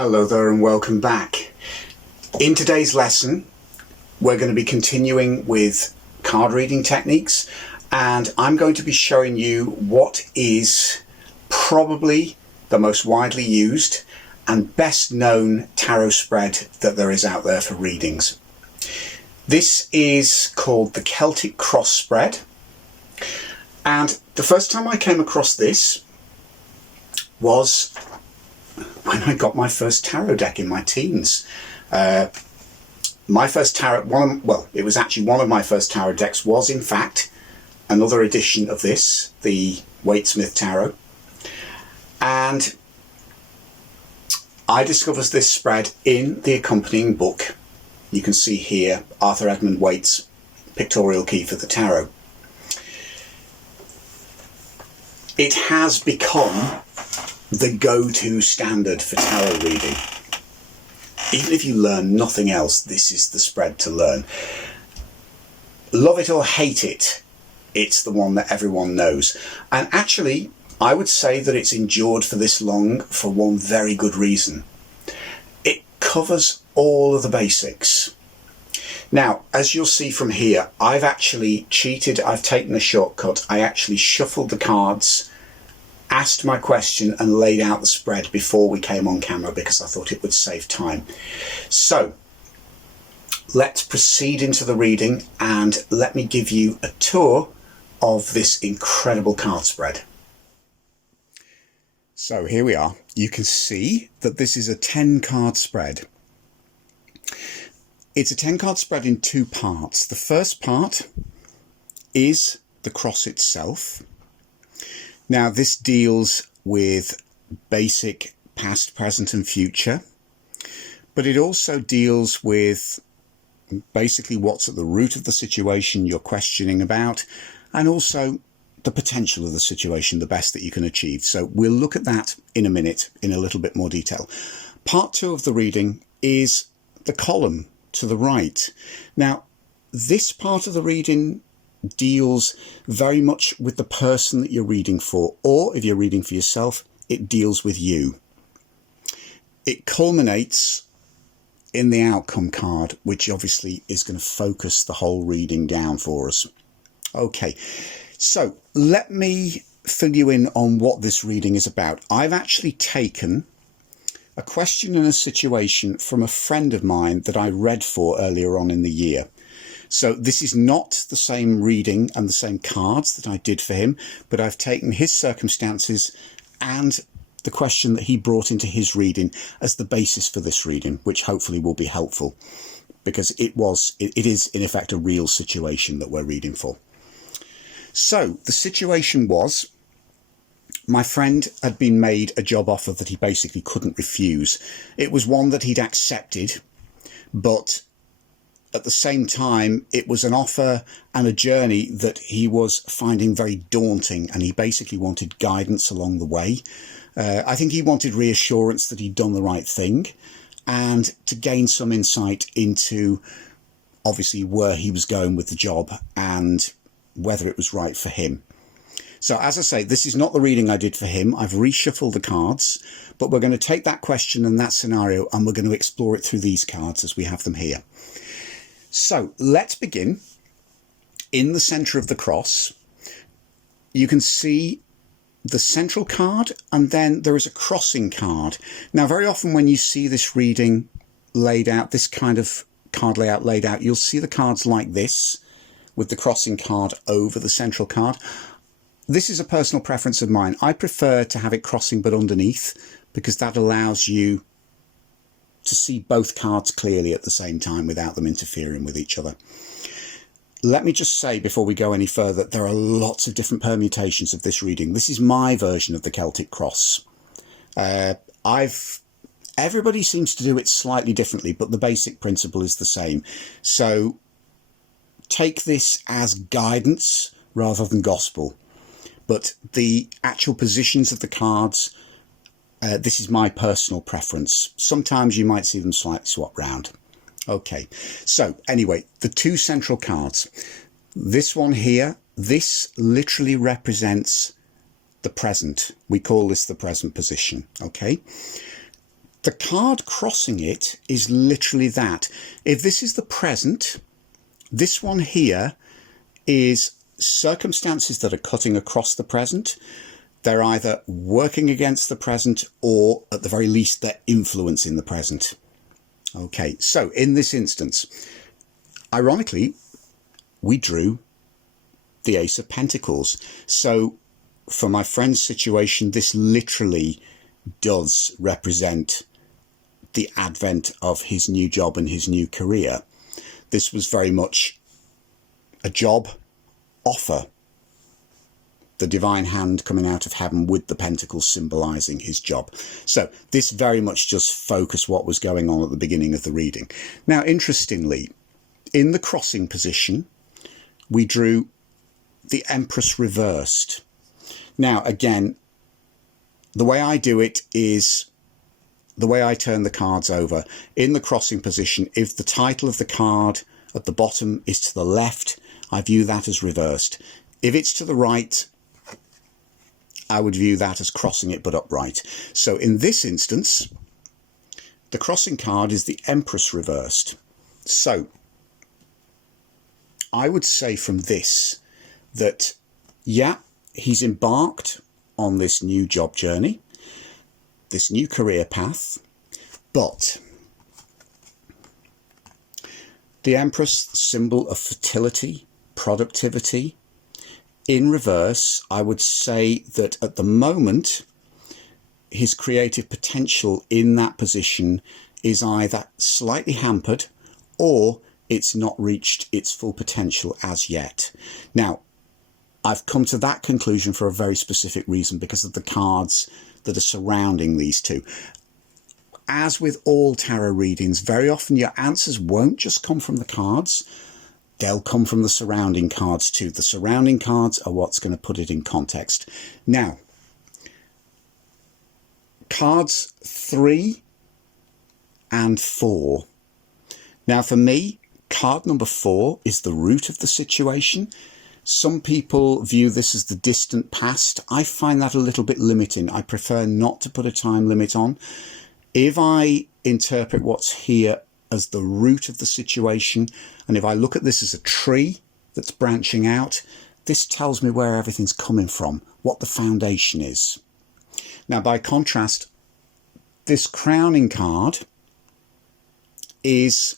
Hello there and welcome back. In today's lesson we're going to be continuing with card reading techniques, and I'm going to be showing you what is probably the most widely used and best known tarot spread that there is out there for readings. This is called the Celtic cross spread, and the first time I came across this was when I got my first tarot deck in my teens. My first tarot, it was actually one of my first tarot decks was in fact another edition of this, the Waite-Smith Tarot. And I discovered this spread in the accompanying book. You can see here Arthur Edmund Waite's Pictorial Key for the Tarot. It has become the go-to standard for tarot reading. Even if you learn nothing else, this is the spread to learn. Love it or hate it, it's the one that everyone knows. And actually, I would say that it's endured for this long for one very good reason. It covers all of the basics. Now, as you'll see from here, I've actually cheated. I've taken a shortcut. I actually shuffled the cards, asked my question and laid out the spread before we came on camera because I thought it would save time. So let's proceed into the reading and let me give you a tour of this incredible card spread. So here we are. You can see that this is a 10 card spread. It's a 10 card spread in two parts. The first part is the cross itself. Now this deals with basic past, present and future, but it also deals with basically what's at the root of the situation you're questioning about, and also the potential of the situation, the best that you can achieve. So we'll look at that in a minute in a little bit more detail. Part two of the reading is the column to the right. Now this part of the reading deals very much with the person that you're reading for, or if you're reading for yourself, it deals with you. It culminates in the outcome card, which obviously is going to focus the whole reading down for us. Okay, so let me fill you in on what this reading is about. I've actually taken a question and a situation from a friend of mine that I read for earlier on in the year. So this is not the same reading and the same cards that I did for him, but I've taken his circumstances and the question that he brought into his reading as the basis for this reading, which hopefully will be helpful because it is in effect a real situation that we're reading for. So the situation was, my friend had been made a job offer that he basically couldn't refuse. It was one that he'd accepted, but at the same time, it was an offer and a journey that he was finding very daunting, and he basically wanted guidance along the way. I think he wanted reassurance that he'd done the right thing and to gain some insight into obviously where he was going with the job and whether it was right for him. So as I say, this is not the reading I did for him. I've reshuffled the cards, but we're going to take that question and that scenario and we're going to explore it through these cards as we have them here. So let's begin. In the centre of the cross, you can see the central card, and then there is a crossing card. Now, very often when you see this reading laid out, this kind of card layout laid out, you'll see the cards like this, with the crossing card over the central card. This is a personal preference of mine. I prefer to have it crossing but underneath, because that allows you to see both cards clearly at the same time without them interfering with each other. Let me just say before we go any further, there are lots of different permutations of this reading. This is my version of the Celtic cross. Everybody seems to do it slightly differently, but the basic principle is the same. So take this as guidance rather than gospel. But the actual positions of the cards, this is my personal preference. Sometimes you might see them slightly swap round. Okay, so anyway, the two central cards. This one here, this literally represents the present. We call this the present position, okay? The card crossing it is literally that. If this is the present, this one here is circumstances that are cutting across the present. They're either working against the present or, at the very least, they're influencing the present. Okay, so in this instance, ironically, we drew the Ace of Pentacles. So for my friend's situation, this literally does represent the advent of his new job and his new career. This was very much a job offer. The divine hand coming out of heaven with the pentacles symbolising his job. So this very much just focused what was going on at the beginning of the reading. Now, interestingly, in the crossing position, we drew the Empress reversed. Now, again, the way I do it is the way I turn the cards over. In the crossing position, if the title of the card at the bottom is to the left, I view that as reversed. If it's to the right, I would view that as crossing it but upright. So in this instance, the crossing card is the Empress reversed. So I would say from this that, yeah, he's embarked on this new job journey, this new career path, but the Empress, symbol of fertility, productivity, in reverse, I would say that at the moment, his creative potential in that position is either slightly hampered or it's not reached its full potential as yet. Now, I've come to that conclusion for a very specific reason, because of the cards that are surrounding these two. As with all tarot readings, very often your answers won't just come from the cards. They'll come from the surrounding cards too. The surrounding cards are what's going to put it in context. Now, cards 3 and 4. Now, for me, card number 4 is the root of the situation. Some people view this as the distant past. I find that a little bit limiting. I prefer not to put a time limit on. If I interpret what's here as the root of the situation, and if I look at this as a tree that's branching out, this tells me where everything's coming from, what the foundation is. Now, by contrast, this crowning card is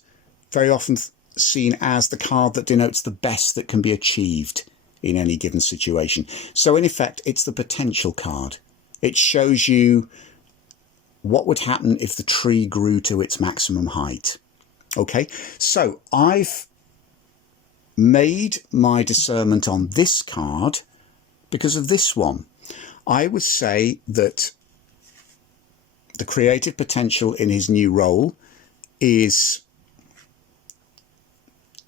very often seen as the card that denotes the best that can be achieved in any given situation. So in effect, it's the potential card. It shows you what would happen if the tree grew to its maximum height. Okay, so I've made my discernment on this card because of this one. I would say that the creative potential in his new role is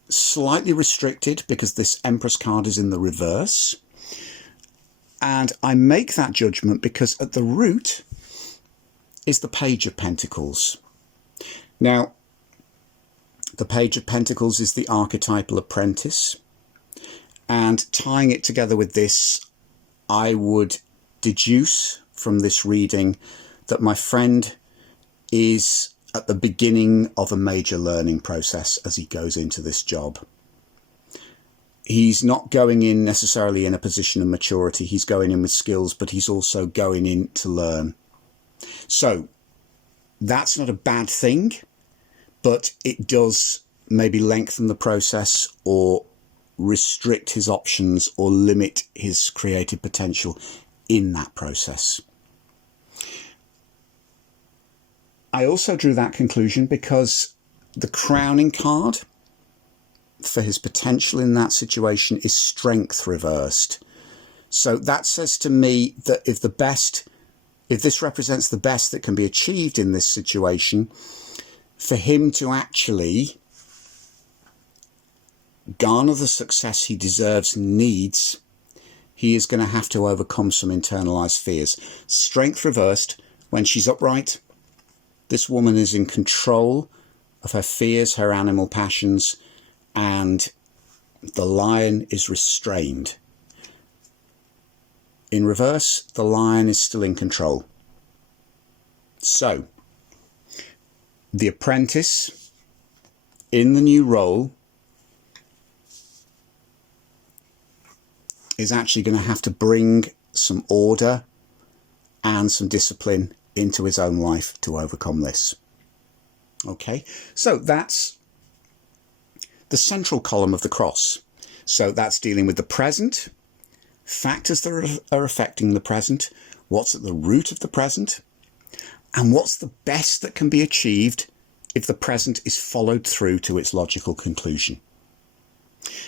slightly restricted because this Empress card is in the reverse. And I make that judgment because at the root is the Page of Pentacles. Now, the Page of Pentacles is the archetypal apprentice. And tying it together with this, I would deduce from this reading that my friend is at the beginning of a major learning process as he goes into this job. He's not going in necessarily in a position of maturity. He's going in with skills, but he's also going in to learn. So that's not a bad thing, but it does maybe lengthen the process or restrict his options or limit his creative potential in that process. I also drew that conclusion because the crowning card for his potential in that situation is Strength reversed. So that says to me that if this represents the best that can be achieved in this situation, for him to actually garner the success he deserves and needs, he is going to have to overcome some internalized fears. Strength reversed, when she's upright, this woman is in control of her fears, her animal passions, and the lion is restrained. In reverse, the lion is still in control. So, the apprentice in the new role is actually going to have to bring some order and some discipline into his own life to overcome this. Okay, so that's the central column of the cross. So that's dealing with the present, factors that are affecting the present, what's at the root of the present, and what's the best that can be achieved if the present is followed through to its logical conclusion.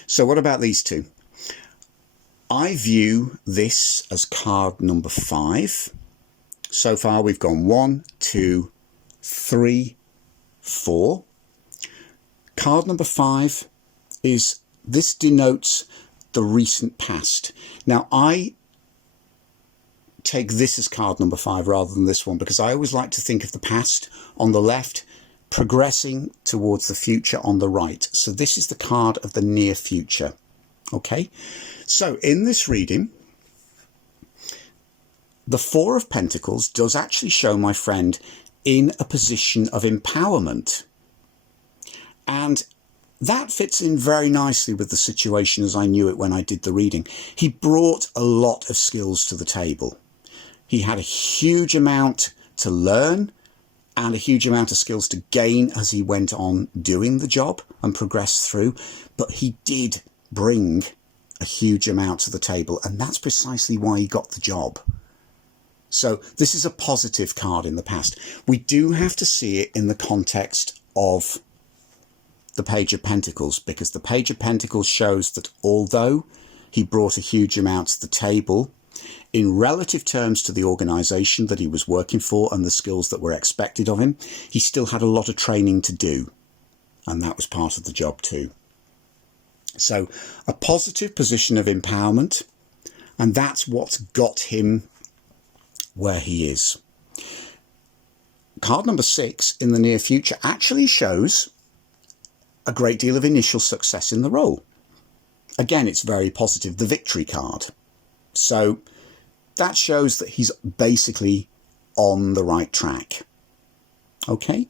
So what about these two? I view this as card number 5. So far we've gone 1, 2, 3, 4. Card number 5 is, this denotes the recent past. Now I take this as card number 5 rather than this one, because I always like to think of the past on the left, progressing towards the future on the right. So this is the card of the near future. Okay, so in this reading, the 4 of Pentacles does actually show my friend in a position of empowerment. And that fits in very nicely with the situation as I knew it when I did the reading. He brought a lot of skills to the table. He had a huge amount to learn and a huge amount of skills to gain as he went on doing the job and progressed through. But he did bring a huge amount to the table, and that's precisely why he got the job. So this is a positive card in the past. We do have to see it in the context of the Page of Pentacles, because the Page of Pentacles shows that although he brought a huge amount to the table, in relative terms to the organisation that he was working for and the skills that were expected of him, he still had a lot of training to do, and that was part of the job too. So a positive position of empowerment, and that's what's got him where he is. Card number 6 in the near future actually shows a great deal of initial success in the role. Again, it's very positive, the victory card. So that shows that he's basically on the right track. Okay.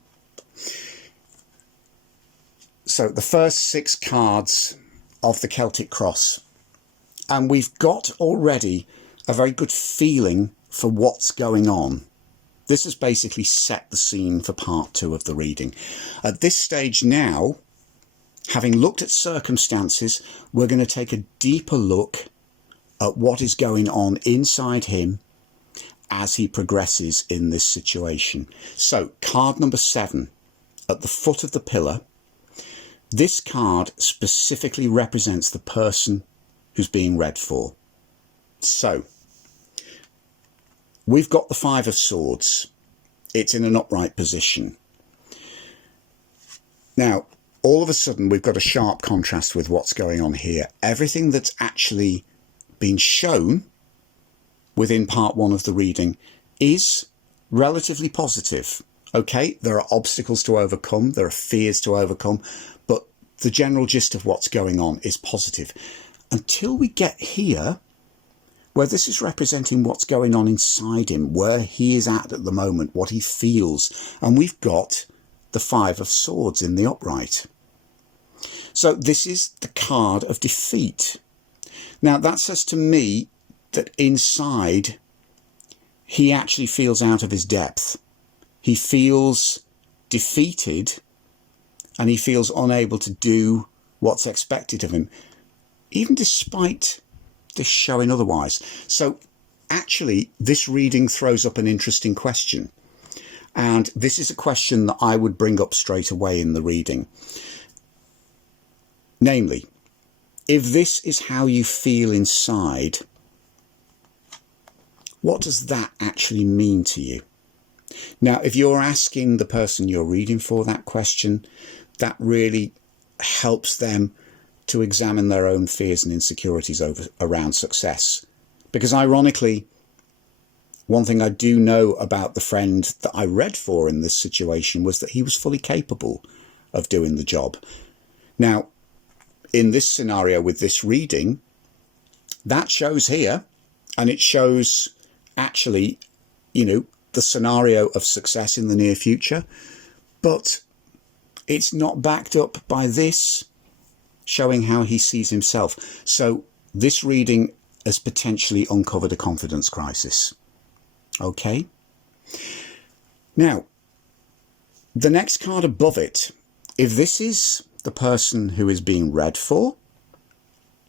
So the first 6 cards of the Celtic cross, and we've got already a very good feeling for what's going on. This has basically set the scene for part 2 of the reading. At this stage now, having looked at circumstances, we're going to take a deeper look at what is going on inside him as he progresses in this situation. So card number 7 at the foot of the pillar. This card specifically represents the person who's being read for. So we've got the 5 of Swords. It's in an upright position. Now, all of a sudden, we've got a sharp contrast with what's going on here. Everything that's actually been shown within part 1 of the reading is relatively positive. Okay, there are obstacles to overcome, there are fears to overcome, but the general gist of what's going on is positive. Until we get here, where this is representing what's going on inside him, where he is at the moment, what he feels, and we've got the 5 of Swords in the upright. So this is the card of defeat. Now that says to me that inside he actually feels out of his depth. He feels defeated and he feels unable to do what's expected of him, even despite this showing otherwise. So actually this reading throws up an interesting question, and this is a question that I would bring up straight away in the reading. Namely, if this is how you feel inside, what does that actually mean to you? Now, if you're asking the person you're reading for that question, that really helps them to examine their own fears and insecurities around success. Because ironically, one thing I do know about the friend that I read for in this situation was that he was fully capable of doing the job. Now, in this scenario with this reading, that shows here, and it shows actually, the scenario of success in the near future. but it's not backed up by this showing how he sees himself. So this reading has potentially uncovered a confidence crisis. Okay. Now, the next card above it, if this is the person who is being read for,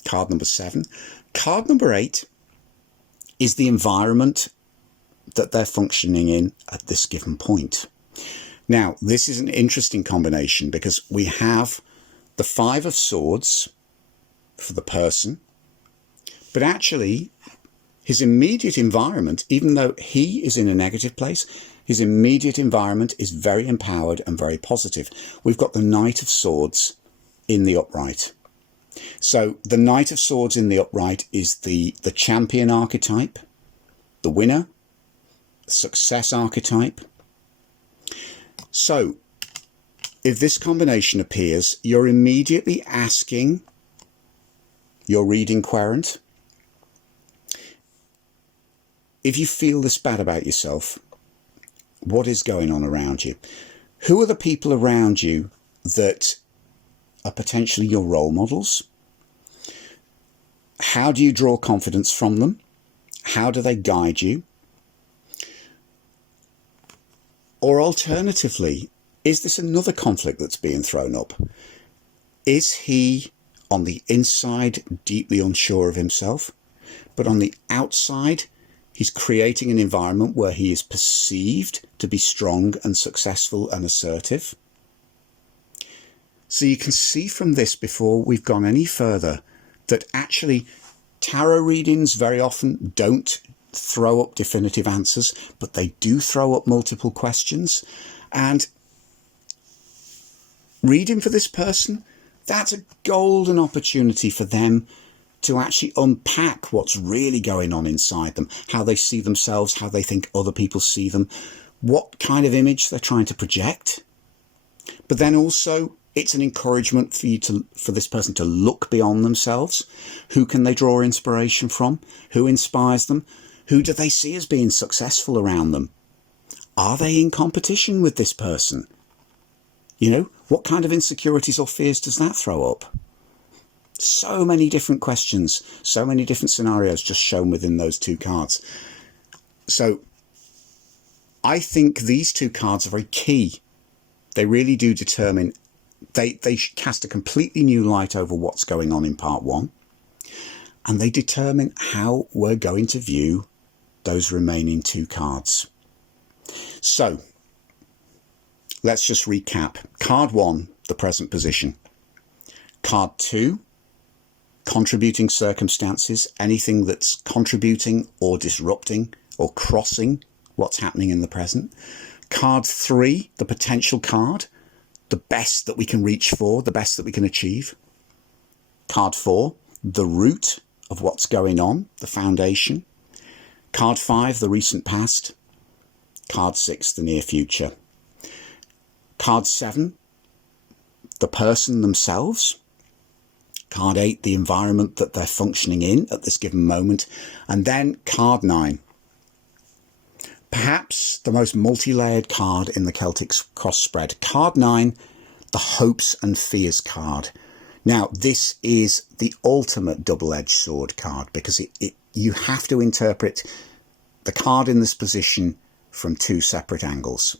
card number 7, card number 8 is the environment that they're functioning in at this given point. Now, this is an interesting combination because we have the 5 of Swords for the person, but actually his immediate environment, even though he is in a negative place, his immediate environment is very empowered and very positive. We've got the Knight of Swords in the upright. So the Knight of Swords in the upright is the champion archetype, the winner, the success archetype. So if this combination appears, you're immediately asking your reading querent, if you feel this bad about yourself, what is going on around you? Who are the people around you that are potentially your role models? How do you draw confidence from them? How do they guide you? Or alternatively, is this another conflict that's being thrown up? Is he on the inside deeply unsure of himself, but on the outside he's creating an environment where he is perceived to be strong and successful and assertive? So you can see from this, before we've gone any further, that actually tarot readings very often don't throw up definitive answers, but they do throw up multiple questions. And reading for this person, that's a golden opportunity for them to actually unpack what's really going on inside them, how they see themselves, how they think other people see them, what kind of image they're trying to project. But then also, it's an encouragement for this person to look beyond themselves. Who can they draw inspiration from? Who inspires them? Who do they see as being successful around them? Are they in competition with this person? You know, what kind of insecurities or fears does that throw up? So many different questions, so many different scenarios just shown within those 2 cards. So I think these 2 cards are very key. They really do determine, they cast a completely new light over what's going on in part 1. And they determine how we're going to view those remaining 2 cards. So let's just recap. Card 1, the present position. Card 2, contributing circumstances, anything that's contributing or disrupting or crossing what's happening in the present. Card 3, the potential card, the best that we can reach for, the best that we can achieve. Card 4, the root of what's going on, the foundation. Card 5, the recent past. Card 6, the near future. Card 7, the person themselves. Card 8, the environment that they're functioning in at this given moment. And then card 9, perhaps the most multi-layered card in the Celtic cross spread. Card 9, the hopes and fears card. Now, this is the ultimate double-edged sword card, because you have to interpret the card in this position from 2 separate angles.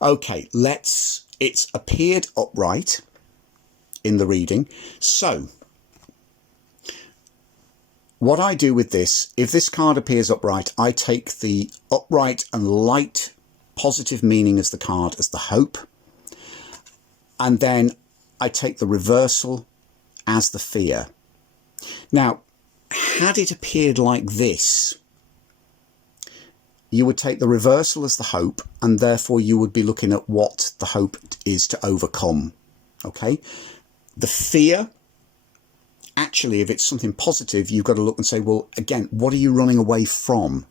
Okay, it's appeared upright in the reading. So what I do with this, if this card appears upright, I take the upright and light positive meaning as the card as the hope. And then I take the reversal as the fear. Now, had it appeared like this, you would take the reversal as the hope, and therefore you would be looking at what the hope is to overcome. Okay? The fear, actually, if it's something positive, you've got to look and say, well, again, what are you running away from?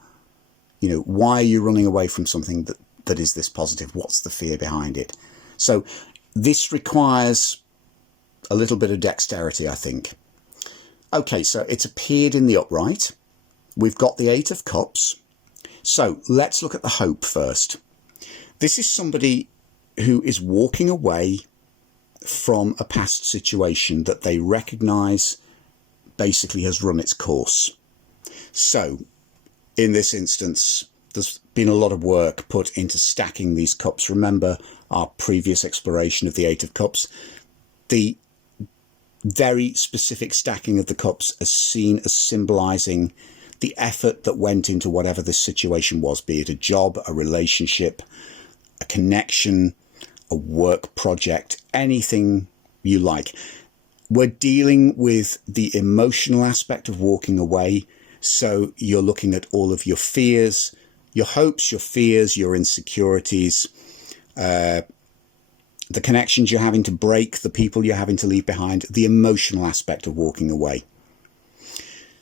You know, why are you running away from something that is this positive? What's the fear behind it? So this requires a little bit of dexterity, I think. Okay, so it's appeared in the upright. We've got the 8 of Cups. So let's look at the hope first. This is somebody who is walking away from a past situation that they recognise basically has run its course. So, in this instance, there's been a lot of work put into stacking these cups. Remember our previous exploration of the Eight of Cups. The very specific stacking of the cups is seen as symbolising the effort that went into whatever this situation was, be it a job, a relationship, a connection, a work project, anything you like. We're dealing with the emotional aspect of walking away. So you're looking at all of your fears, your hopes, your fears, your insecurities, the connections you're having to break, the people you're having to leave behind, the emotional aspect of walking away.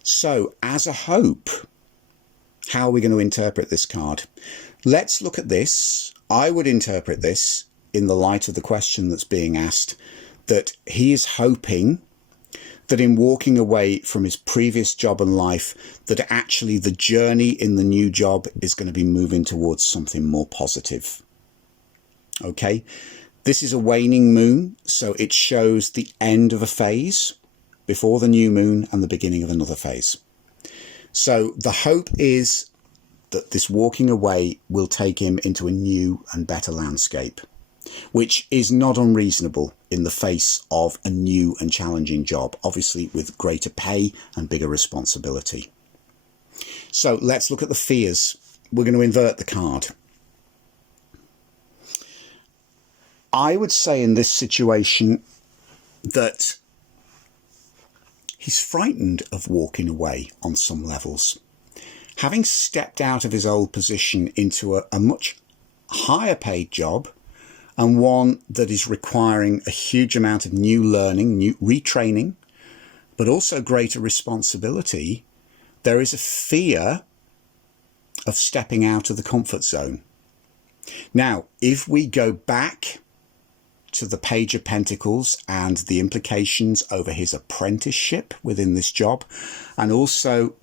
So as a hope, how are we going to interpret this card? Let's look at this. I would interpret this in the light of the question that's being asked, that he is hoping that in walking away from his previous job and life, that actually the journey in the new job is going to be moving towards something more positive. Okay, this is a waning moon, so it shows the end of a phase before the new moon and the beginning of another phase. So the hope is that this walking away will take him into a new and better landscape, which is not unreasonable in the face of a new and challenging job, obviously with greater pay and bigger responsibility. So let's look at the fears. We're going to invert the card. I would say in this situation that he's frightened of walking away on some levels. Having stepped out of his old position into a much higher paid job, and one that is requiring a huge amount of new learning, new retraining, but also greater responsibility, there is a fear of stepping out of the comfort zone. Now, if we go back to the Page of Pentacles and the implications over his apprenticeship within this job, and also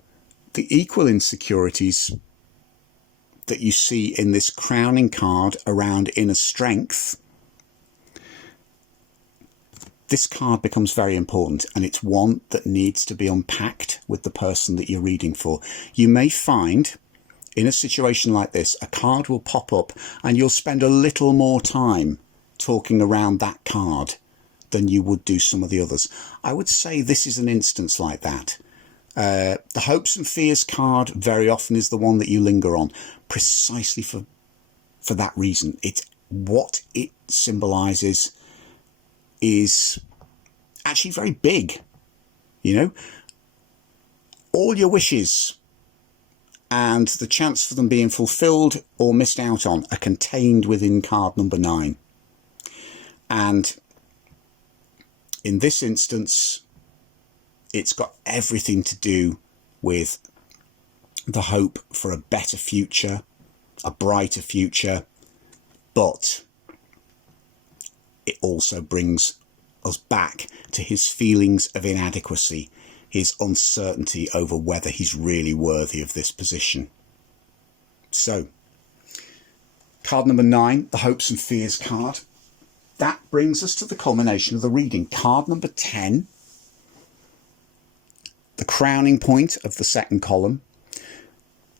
the equal insecurities that you see in this crowning card around inner strength, this card becomes very important, and it's one that needs to be unpacked with the person that you're reading for. You may find in a situation like this, a card will pop up and you'll spend a little more time talking around that card than you would do some of the others. I would say this is an instance like that. The hopes and fears card very often is the one that you linger on, precisely for that reason. It's what it symbolises is actually very big. You know, all your wishes and the chance for them being fulfilled or missed out on are contained within card number 9. And in this instance, it's got everything to do with the hope for a better future, a brighter future, but it also brings us back to his feelings of inadequacy, his uncertainty over whether he's really worthy of this position. So, card number 9, the hopes and fears card. That brings us to the culmination of the reading. Card number 10, the crowning point of the second column.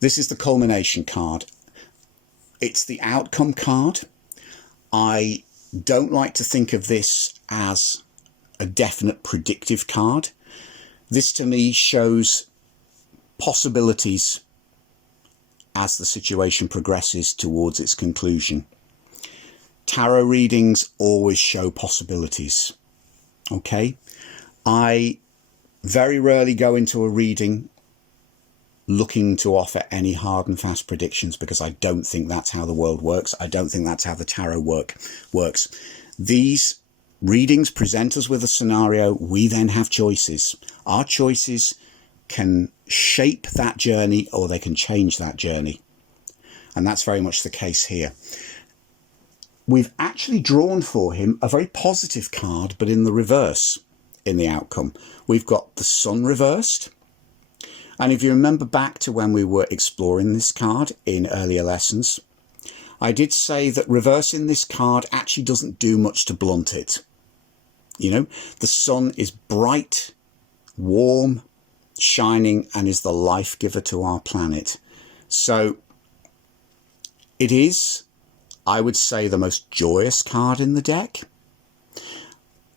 This is the culmination card. It's the outcome card. I don't like to think of this as a definite predictive card. This to me shows possibilities as the situation progresses towards its conclusion. Tarot readings always show possibilities. Okay? I very rarely go into a reading looking to offer any hard and fast predictions, because I don't think that's how the world works. I don't think that's how the tarot works. These readings present us with a scenario. We then have choices. Our choices can shape that journey, or they can change that journey. And that's very much the case here. We've actually drawn for him a very positive card, but in the reverse in the outcome. We've got the Sun reversed. And if you remember back to when we were exploring this card in earlier lessons, I did say that reversing this card actually doesn't do much to blunt it. You know, the sun is bright, warm, shining, and is the life giver to our planet. So it is, I would say, the most joyous card in the deck.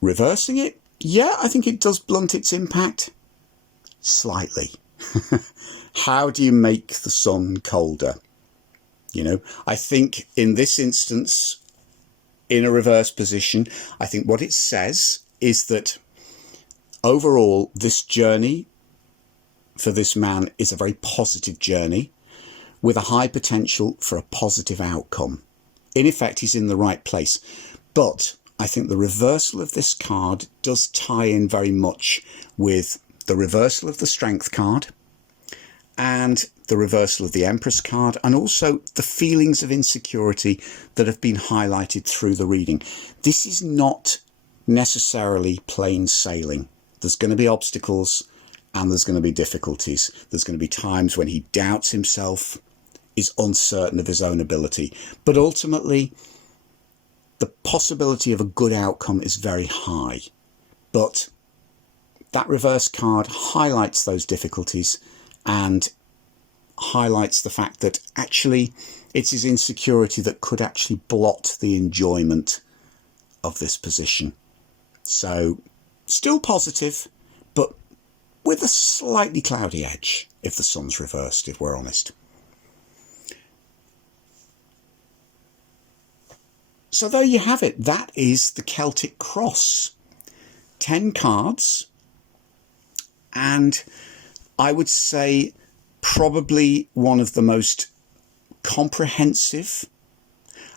Reversing it, yeah, I think it does blunt its impact slightly. How do you make the sun colder? You know, I think in this instance, in a reverse position, I think what it says is that overall, this journey for this man is a very positive journey with a high potential for a positive outcome. In effect, he's in the right place. But I think the reversal of this card does tie in very much with the reversal of the Strength card and the reversal of the Empress card, and also the feelings of insecurity that have been highlighted through the reading. This is not necessarily plain sailing. There's going to be obstacles and there's going to be difficulties. There's going to be times when he doubts himself, is uncertain of his own ability. But ultimately, the possibility of a good outcome is very high. But that reverse card highlights those difficulties and highlights the fact that actually it's his insecurity that could actually blot the enjoyment of this position. So still positive, but with a slightly cloudy edge if the sun's reversed, if we're honest. So there you have it. That is the Celtic Cross. 10 cards. And I would say probably one of the most comprehensive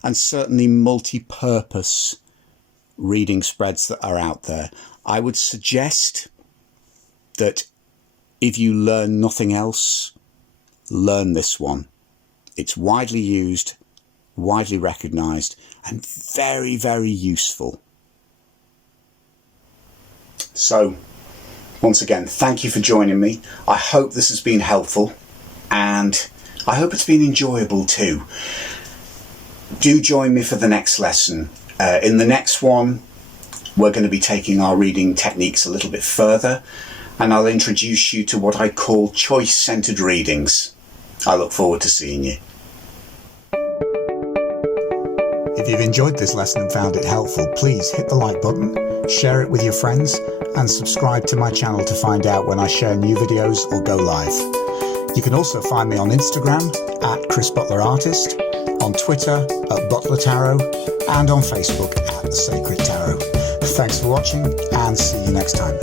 and certainly multi-purpose reading spreads that are out there. I would suggest that if you learn nothing else, learn this one. It's widely used, widely recognised, and very, very useful. So, once again, thank you for joining me. I hope this has been helpful, and I hope it's been enjoyable too. Do join me for the next lesson. In the next one, we're going to be taking our reading techniques a little bit further, and I'll introduce you to what I call choice-centered readings. I look forward to seeing you. If you've enjoyed this lesson and found it helpful, please hit the like button, share it with your friends, and subscribe to my channel to find out when I share new videos or go live. You can also find me on Instagram at Chris Butler Artist, on Twitter at Butler Tarot, and on Facebook at The Sacred Tarot. Thanks for watching, and see you next time.